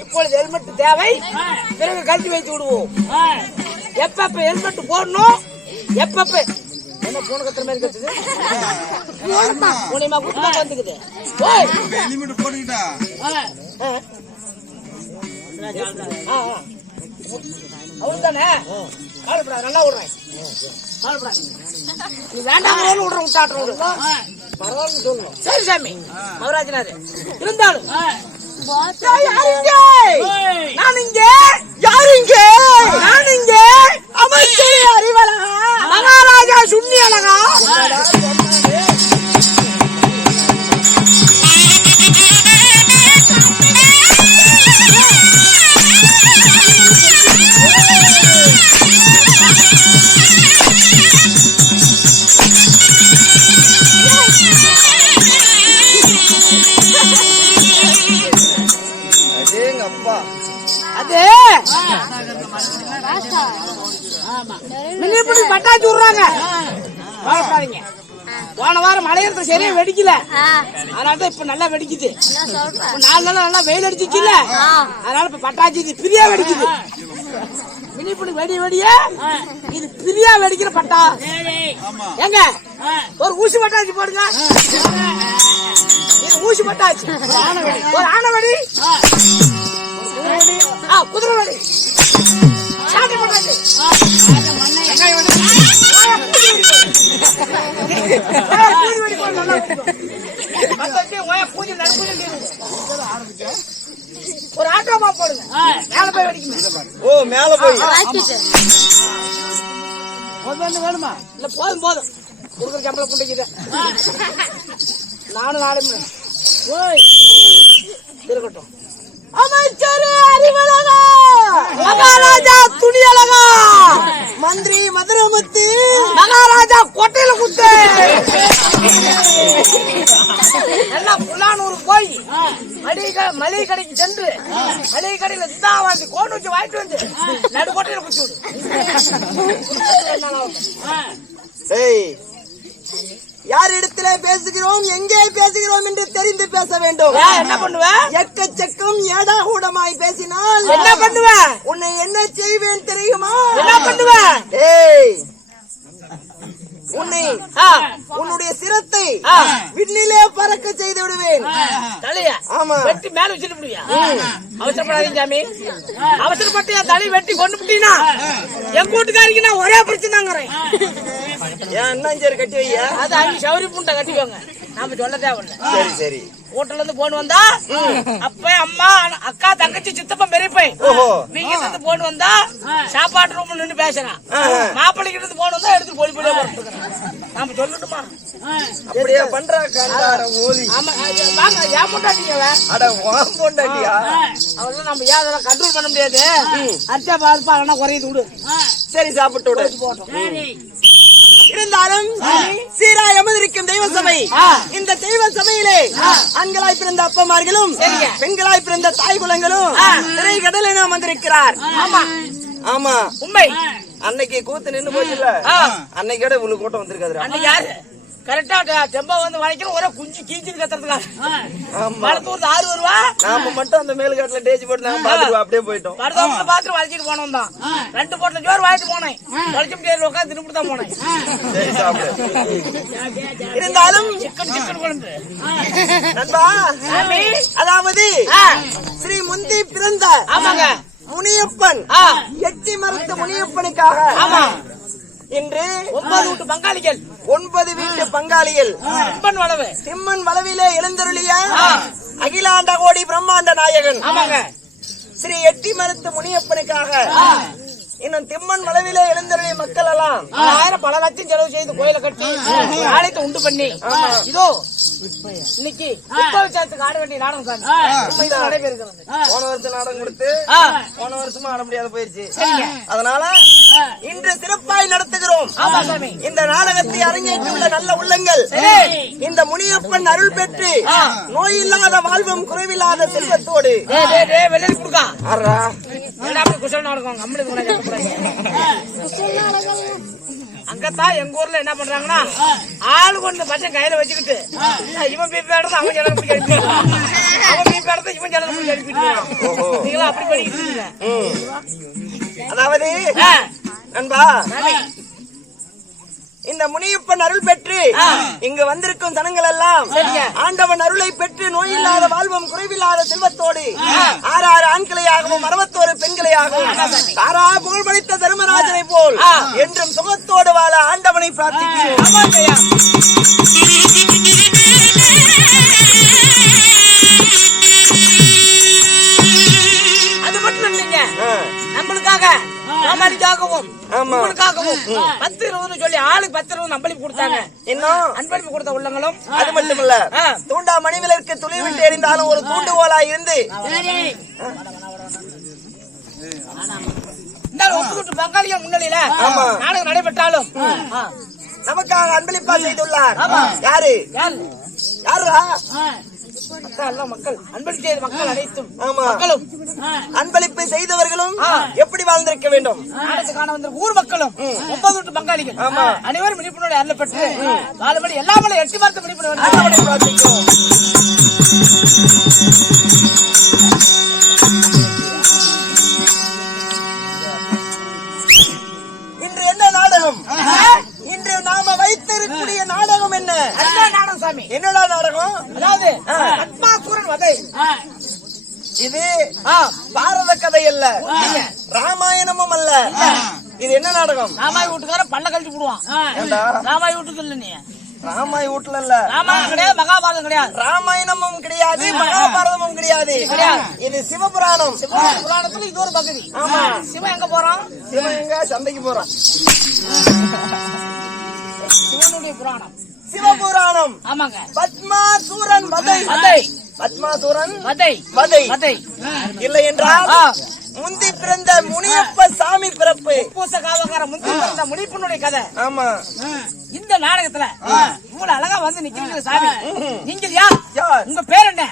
இப்பொழுது ஹெல்மெட் தேவை. பிறகு கழட்டி வைத்து விடுவோம். எப்பப்ப ஹெல்மெட் போடணும், எப்பப்ப என்ன போன கத்துற மாதிரி கத்துது மூலியமா குத்துமா வந்துக்குது. ஹெல்மெட் போட்டுக்கிட்டா அவருதானே காலப்படாது. நல்லா விடுறேன், காலப்படாது. நீ வேண்டாம் விடுறேன், விட்டாட்டுறோம் பரவாயில்ல சொல்லணும். சரி சாமி மகராஜனாரு இருந்தாலும் அமைச்சர் அறிவழகா மகாராஜா சுண்ணி அழகா பாருங்க. போன வாரம் மழையிறது சரியா வெடிக்கல, அதனாலதான் இப்ப நல்லா வெடிக்குது. 4 நாள் நல்லா வெயில் அடிச்சுச்சுல, அதனால இப்ப பட்டாச்சு இது பிரியா வெடிக்குது. மினிப்புனு வெடி வெடிய இது பிரியா வெடிக்கிற பட்டா. எங்க ஒரு ஊசி பட்டாச்சு போடுங்க. இது ஊசி பட்டாச்சு, ஒரு ஆனை வெடி, குதிரை வெடி, சாட்டை பட்டாச்சு, ஒரு ஆட்டோமா போடுங்க. மேல போய் வெடிக்குமே. ஓ மேல போய் வேணுமா? இல்ல போதும் போதும், கொடுக்குற சம்பளம் புண்டிக்குது. நானும் நானும் இருக்கட்டும். அமைச்சர் அறிவழகா, மகாராஜா துணியழகா, மந்திரி மதுரமுத்து, மகாராஜா கொட்டையில குத்து, எல்லாம் புல்லானூர் போய் மளிகை கடைக்கு சென்று மளிகை கடையில வாங்கி கோடு வச்சு வாங்கிட்டு வந்து நடு கொட்டையில குத்தி விடு. யார் இடத்துல பேசுகிறோம், எங்கே பேசுகிறோம் என்று தெரிந்து பேச வேண்டும். என்ன பண்ணுவ? எக்கச்சக்கம் ஏடா கூடமாய் பேசினால் என்ன பண்ணுவ? உன்னை என்ன செய்வேன் தெரியுமா? என்ன பண்ணுவ? உன்னை உன்னுடைய சிரத்தை விண்ணிலே பறக்க செய்து விடுவேன். தலையா? ஆமா, வெட்டி மேல வச்சுட்டு விடுவியா? அவசரப்படாதீங்க சாமி. அவசரப்பட்டு என் தலை வெட்டி கொண்டு விட்டீங்கன்னா என் கூட்டுக்காரிக்கு நான் ஒரே பிரச்சனைங்கிறேன். ஏன் அண்ணாஞ்சேரி கட்டி வையா? அது அங்க சௌரி பூண்டை கட்டிக்கோங்க, நாம சொல்ல தேவையில்ல. சரி சரி. ஹோட்டல்ல இருந்து போன் வந்தா அப்ப அம்மா அக்கா தங்கச்சி சித்தப்பா பெரியப்பேன் வீங்க இருந்து போன் வந்தா சாப்பாட்டு ரூம்ல நின்று பேசுறான். மாப்பிள்ளைக்கு இருந்து போன் வந்தா எடுத்து பொலி பொலியா போட்டுக்கிறான். நாம சொல்லட்டுமா? அப்படியே பண்றா கண்டாரம் ஓதி. ஆமா வாங்க, ஏன் பொண்டாட்டிங்க? அட வாம் பொண்டாட்டியா? அவெல்லாம் நம்ம ஏன் அதெல்லாம் கண்ட்ரோல் பண்ண முடியாது. அர்ச்சா பாருப்பா வேணா குறையுது விடு. சரி சாப்பிட்டு விடு. போட்டோம். இருந்தாலும் சீராய் அமர்ந்திருக்கும் தெய்வ சபை, இந்த தெய்வ சபையிலே ஆண்களாய் பிறந்த அப்பமார்களும் பெண்களாய் பிறந்த தாய் குலங்களும் திரை கடல் என அமர்ந்திருக்கிறார். ஆமா ஆமா உண்மை. அன்னைக்கு கூத்து நின்று போச்சுல, அன்னைக்கோட இவ்வளவு கூட்டம் வந்திருக்காது. அன்னைக்கு யாரு கரெக்டா டெம்போ வந்து வளைக்கணும், ஒரே குஞ்சு கீச்சுன்னு கத்துறதுக்காக மலத்தூர் 6 வருவா. நாம மட்டும் அந்த மேல்காட்டுல டேஜ் போட்டு நாங்க பாத்துருவோம், அப்படியே போயிட்டோம். மருதவங்களை பாத்துட்டு வளைச்சிட்டு போனோம் தான். 2 போட்ட ஜோர் வாங்கிட்டு போனேன், வளைச்சு முடியாது உட்காந்து தின்னு தான் போனேன். இருந்தாலும் சிக்கன் குழம்பு நண்பா, அதாவது ஸ்ரீ முந்தி பிறந்த ஆமாங்க முனியப்பன், எட்டி மருத்து முனியப்பனுக்காக இன்று 9 வீட்டு பங்காளிகள், 9 வீட்டு பங்காளிகள் திம்மன் வளவிலே எழுந்தருளிய அகிலாண்ட கோடி பிரம்மாண்ட நாயகன் ஸ்ரீ எட்டி மருத்து முனியப்பனுக்காக இன்னும் திம்மன் வளவிலே எழுந்தருளிய மக்கள் எல்லாம் 1000 பல லட்சம் செலவு செய்து கோயிலை கட்டி ஆலயத்தை உண்டு பண்ணி இதோ இன்னைக்கு உத்தவசாரத்துக்கு ஆட வேண்டிய நாடகம் நடைபெறுகிறது. போன வருஷம் நாடகம் கொடுத்து போன வருஷமா ஆட முடியாத போயிருச்சு. அதனால இன்று சிறப்பாய் நடத்துகிறோம். இந்த நாடகத்தை அரங்கேற்றுள்ள நல்ல உள்ளங்கள் இந்த முனியப்பன் அருள் பெற்று நோயில்லாத வாழ்வும் குறைவில்லாத செல்வத்தோடு வெளியில் கொடுக்கா குசல் நாடகம் அங்கத்தான் எங்க ஊர்ல என்ன பண்றாங்கன்னா ஆளு கொண்டு பச்சன் கையில வச்சுக்கிட்டு இவன் பீப்பி எடுத்து அவன் ஜனங்க பிடிச்சி அனுப்பிட்டு, அவன் பீப்பி எடுத்து இவன் ஜனங்க பிடிச்சி அனுப்பிட்டு நீங்களா அப்படி பண்ணிக்கிட்டு. அதாவது நண்பா, இந்த முனியப்பன் அருள் பெற்று இங்கு வந்திருக்கும் ஜனங்கள் எல்லாம் ஆண்டவன் அருளை பெற்று நோயில்லாத வாழ்வும் குறைவில்லாத செல்வத்தோடு 6 ஆண்களையாகவும் 61 பெண்களையாகவும் தாரா புகழ் படைத்த தர்மராஜனை போல் என்றும் சுகத்தோடு வாழ ஆண்டவனை பிரார்த்திக்கிறேன். அது மட்டும் இல்லைங்க, நம்மளுக்காக நம்மளுக்காகவும் உங்களுக்காகவும் 10-20 சொல்லி ஆளுக்கு 10-20 அன்பளிப்பு கொடுத்தாங்க. இன்னும் அன்பளிப்பு கொடுத்த உள்ளங்களும் அது மட்டுமல்ல, தூண்டா மணிவிலருக்கு துளி விட்டு எறிந்தாலும் ஒரு தூண்டுகோலா இருந்து இந்த ஒப்புக்கிட்டு பங்காளிகள் முன்னிலையில நாடகம் நடைபெற்றாலும் நமக்காக அன்பளிப்பா செய்துள்ளார். யாரு? யாருடா? மக்கள் அன்பளிக்க மக்கள் அனைத்தும் ஆமா. மக்களும் அன்பளிப்பை செய்தவர்களும் எப்படி வாழ்ந்திருக்க வேண்டும்? நாடகத்தை காண வந்த ஊர் மக்களும் 9 வீட்டு பங்காளிகள் அனைவரும் விழிப்புணர்வு அருள் பெற்று நாலுபடி எல்லாமே 8 வாரத்தை விழிப்புணர்வு பிரார்த்திக்கிறோம். இன்று என்ன நாடகம்? இன்று நாம வைத்திருக்கக்கூடிய நாடகம் என்ன? நாடகம் சாமி. என்னடா நாடகம்? அதாவது பத்மாசூரன் வதை. இது பாரத கதை அல்ல, ராமாயணமும் அல்ல. இது என்ன நாடகம்? ராமாய் வீட்டுக்கார பல்ல கழிச்சு போடுவான். ராமாய் வீட்டுக்கு இல்ல நீ. ராமாய் வீட்டுல இல்ல. ராமாயணம் கிடையாது, மகாபாரதம் கிடையாது. ராமாயணமும் கிடையாது, மகாபாரதமும் கிடையாது. இது சிவபுராணம். புராணத்துல இது ஒரு பகுதி. ஆமா. சிவன் எங்க போறான்? சிவன் எங்க? சந்தைக்கு போறான். சிவனுடைய புராணம் சிவபுராணம். ஆமாங்க. பத்மாசூரன் வதை. வதை. பத்மாசூரன் வதை. வதை. வதை. இல்லை என்றால் முந்தி பிறந்த முனியப்ப சாமி பிறப்பு. பூச காவக்கார முந்தி பிறந்த முனிப்பனுடைய கதை. ஆமா. இந்த நாடகத்துல இவ்வளவு அழகா வந்து நிக்கிறீங்க சாமி. நீங்கள் யார்? யார்? உங்க பேர் என்ன?